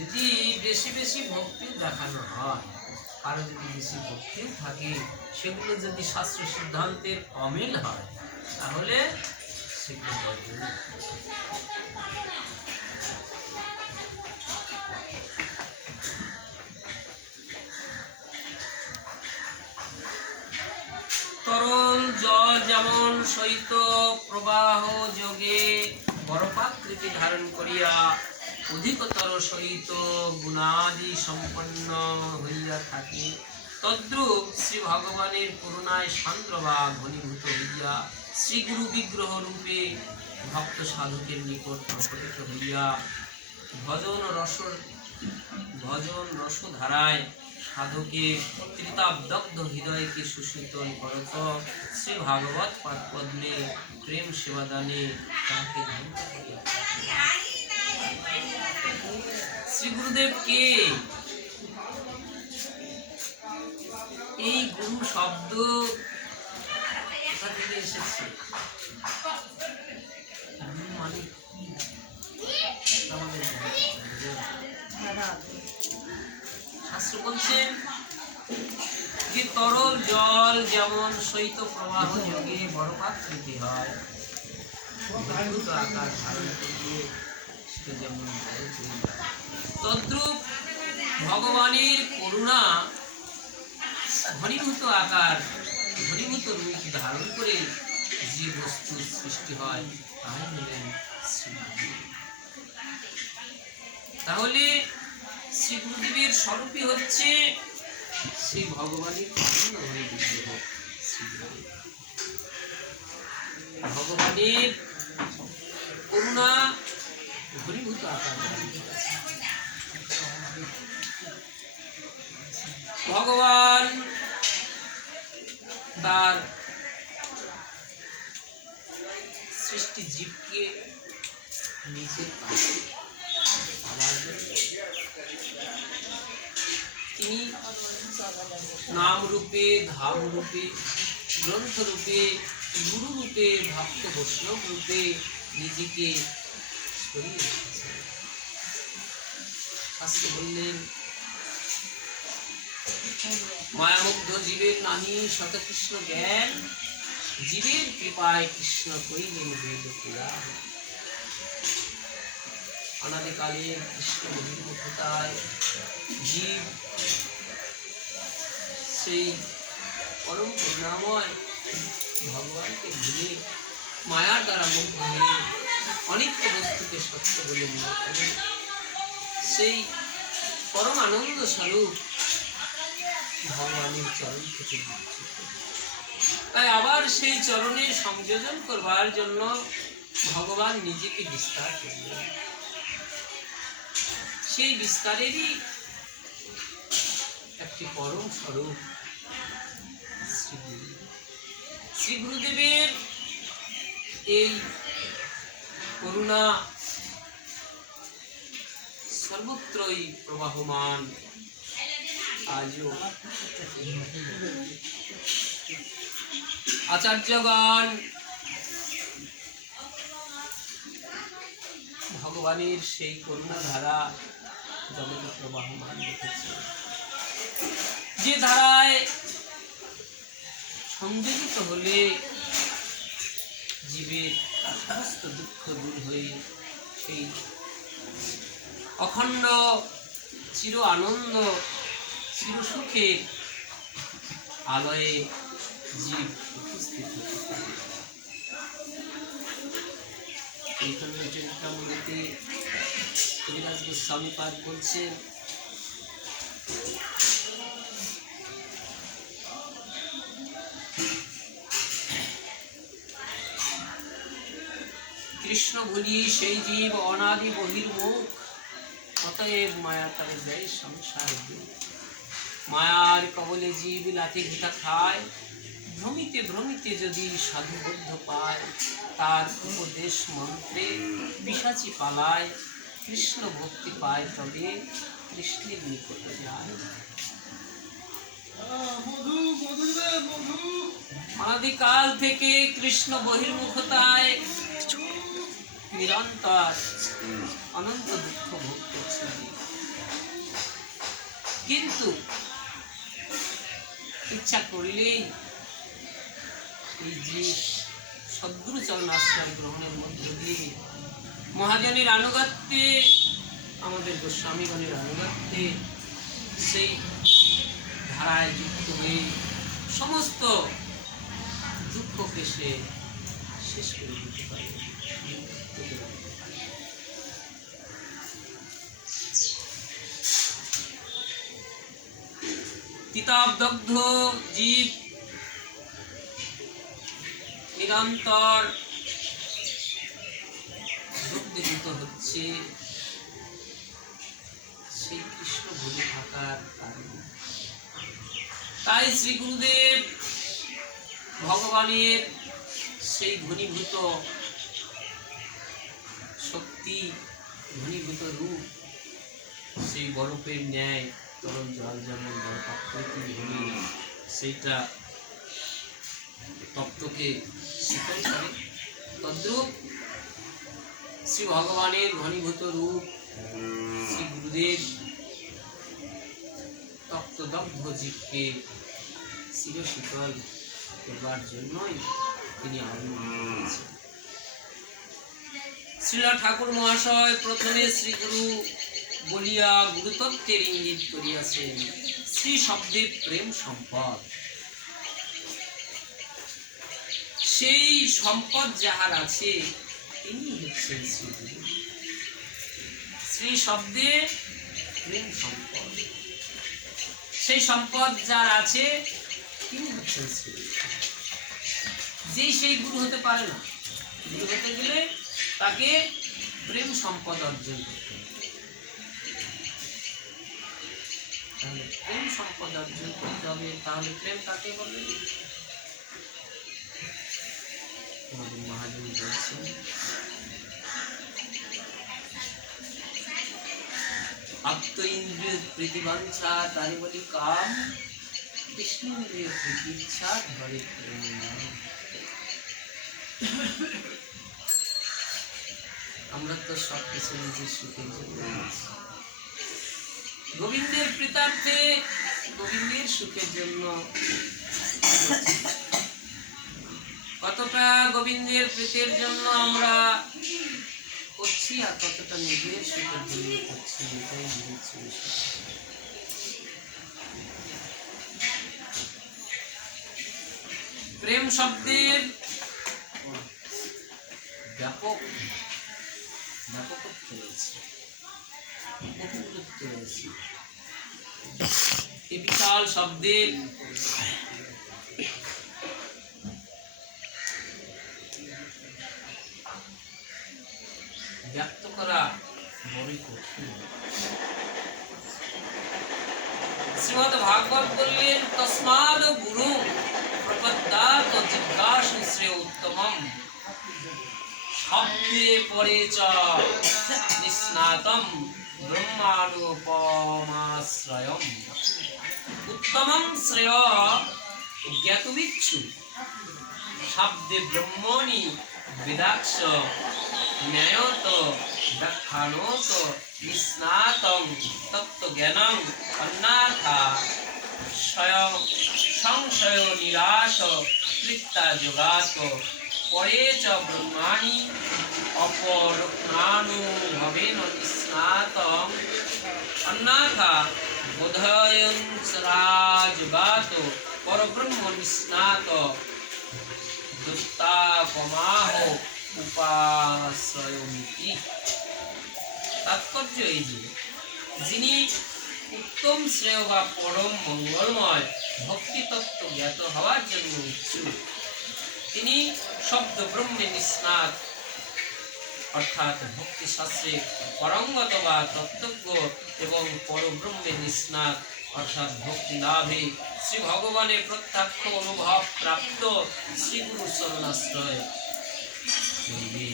যদি বেশি বেশি ভক্তি দেখানো হয়, কারো যদি বেশি ভক্তি থাকে, সেগুলো যদি শাস্ত্র সিদ্ধান্তের অমিল হয়, তাহলে সেগুলো বর্জন। তরল জল যেমন শৈত প্রবাহ যোগে বরফাকৃতি ধারণ করিয়া অধিকতর সহিত গুণাদি সম্পন্ন হইয়া থাকে, তদ্রূপ শ্রী ভগবানের করুণায় সান্দ্র বা ঘনীভূত হইয়া শ্রীগুরু বিগ্রহ রূপে ভক্ত সাধকের নিকট প্রকটিত হইয়া ভজন রসধারায় সাধকের ত্রিতাবদগ্ধ হৃদয়কে সুশীতল করত শ্রী ভাগবত পদ্মে প্রেম সেবাদানে তাকে ধন্য করিয়া। শ্রী গুরুদেব কে? এই গুরু শব্দ কোথা থেকে এসেছে? গুরু মানে কি? আমাদের শাস্ত্র বলছেন যে তরল জল যেমন শৈত প্রবাহ যোগে বরফাকৃতি হয়, আকার ধারণ করিয়ে সেটা যেমন তদ্রূপ ভগবানের করুণা ঘনীভূত আকার, ঘনীভূত রূপ ধারণ করে যে বস্তুর সৃষ্টি হয় তাই হলেন শ্রী। তাহলে শ্রী গুরুদেবের স্বরূপই হচ্ছে শ্রী ভগবানের পূর্ণভাবে বিগ্রহ ভগবানের করুণা ঘনীভূত আকার। ভগবান তার সৃষ্টি জীবকে নিজের কাছে তিনি নাম রূপে, ধাম রূপে, গ্রন্থ রূপে, গুরু রূপে, ভক্ত বৈষ্ণব রূপে নিজেকে সরিয়ে রেখেছেন। আজকে বললেন মায়ামুগ্ধ জীবের নাহি শত কৃষ্ণ জ্ঞান, জীবের কৃপায় কৃষ্ণ করিলেন বেদ পুরাণ। অনাদিকালের কৃষ্ণ বহির্মুখতায় জীব সেই পরম করুণাময় ভগবানকে ভুলে মায়ার দ্বারা মুগ্ধ হয়ে অনিত্য বস্তুকে সত্য বলে মনে করে সেই পরম আনন্দ স্বরূপ ভগবানের চরণ থেকে দিচ্ছে। তাই আবার সেই চরণে সংযোজন করবার জন্য ভগবান নিজেকে বিস্তার করলেন। সেই বিস্তারেরই একটি পরম স্বরূপ শ্রী গুরুদেবের এই করুণা সর্বত্রই প্রবাহমান। আজও আচার্যগণ ভগবানের সেই করুণা ধারা জগতে প্রবাহমান রেখেছে, যে ধারায় সংযোজিত হলে জীবের সমস্ত দুঃখ দূর হয়ে সেই অখণ্ড চির আনন্দ, চির সুখের আলয়ে জীব উপস্থিত হতে পারে। চৈতন্য চরিতামৃতে কবিরাজ গোস্বামী পাদ বলছেন, কৃষ্ণ ভুলি সেই জীব অনাদি বহির্মুখ, অতএব মায়া তারে দেয় সংসার দুঃখ। মায়ার কবলে জীব লাথি ঘুটা খায়, ভ্রমিতে ভ্রমিতে যদি সাধুবদ্ধ পায়, তার উপদেশ মন্ত্রে পিশাচি পালায়, কৃষ্ণ ভক্তি পায় তবে কৃষ্ণের নিকটে যায়। অনাদিকাল থেকে কৃষ্ণ বহির্মুখতায় নিরন্তর অনন্ত দুঃখ ভোগ করছেন। কিন্তু ইচ্ছা করলেই এই যে সদ্গুরু চরণাশ্রয় গ্রহণের মধ্য দিয়ে মহাজনের আনুগত্যে, আমাদের গোস্বামীগণের আনুগত্যে সেই ধারায় যুক্ত হয়ে সমস্ত দুঃখকে সে শেষ করে দিতে পারে। তিতাবদগ্ধ জীব নিরন্তর উদ্দীপিত হচ্ছে সেই কৃষ্ণ ভুলে থাকার কারণে। তাই শ্রী গুরুদেব ভগবানের সেই ঘনীভূত শক্তি, ঘনীভূত রূপ, সেই বরফের ন্যায় তরল জল যেমন বরফাকৃতি হয়ে সেইটা তত্ত্বকে শীতল করে, তদ্রূপ শ্রী ভগবানের ঘনীভূত রূপ শ্রী গুরুদেব তপ্তদগ্ধ জীবকে চিরশীতল করবার জন্যই তিনি আবির্ভূত হয়েছেন। শ্রীলা ঠাকুর মহাশয় প্রথমে শ্রী গুরু বলিয়া গুরুতত্ত্বের ইঙ্গিত করিয়াছেন। শ্রী শব্দে প্রেম সম্পদ, সেই সম্পদ যাহার আছে তিনি হচ্ছেন শ্রী গুরু। শ্রী শব্দে প্রেম সম্পদ, সেই সম্পদ যার আছে তিনি হচ্ছেন শ্রী গুরু। যে সেই গুরু হতে পারে না, গুরু হতে গেলে তাকে প্রেম সম্পদ অর্জন করতে হবে। তাহলে প্রেম সম্পদ অর্জন করতে হবে। তাহলে প্রেম কাকে বলে? আমাদের মহাজন বলছেন, আপ্ত ইন্দ্রিয় প্রীতিবাঞ্ছা তারে বলি কাম, কৃষ্ণ ইন্দ্রিয় প্রীতিচ্ছা ধরে প্রেম। আমরা তো সব কিছু নিজের সুখের জন্য, গোবিন্দের প্রীতার্থে, গোবিন্দের সুখের জন্য কতটা গোবিন্দের প্রীতির জন্য আমরা করছি আর কতটা নিজের সুখের জন্য করছি, এটাই বুঝছি। প্রেম শব্দের ব্যাপক ব্যাপকত্ব রয়েছে, বহুগুরুত্ব রয়েছে। এই বিশাল শব্দের ব্যক্ত করা বড়ই কঠিন। শ্রীমদ্ ভাগবত বললেন, তস্মাদ গুরু প্রপদ্যাত জিজ্ঞাসু শ্রেয় উত্তমম, শব্দে পরে চ নিস্নাতম ব্রহ্মানুপমাশ্রয়ম। উত্তমম শ্রেয় জ্ঞাতুমিচ্ছু, শব্দে ব্রহ্মণি বেদাক্ষ, ন্যায়ত ব্যাখ্যানত নিস্নাতং তত্ত্বজ্ঞানং অন্যাথা সংশয় নিরাশ কৃত্তা যোগাত, পরে চ ব্রহ্মাণি অপরণানুভবেন নিস্নাতং অন্যাথা বোধয়ঞ্চরাযোগাত, পরব্রহ্ম নিস্নাত দুত্তাপমাহ উপাশ্রয়মিতি। তাৎপর্য এই যে, যিনি উত্তম শ্রেয় বা পরম মঙ্গলময় ভক্তি তত্ত্ব জ্ঞাত হওয়ার জন্য ইচ্ছুক, তিনি শব্দ ব্রহ্মে নিস্নাত, অর্থাৎ ভক্তি শাস্ত্রে পরঙ্গত বা তত্ত্বজ্ঞ এবং পরব্রহ্মে নিস্নাত অর্থাৎ ভক্তি লাভে শ্রী ভগবানের প্রত্যক্ষ অনুভব প্রাপ্ত শ্রী গুরু চরণাশ্রয় করবে।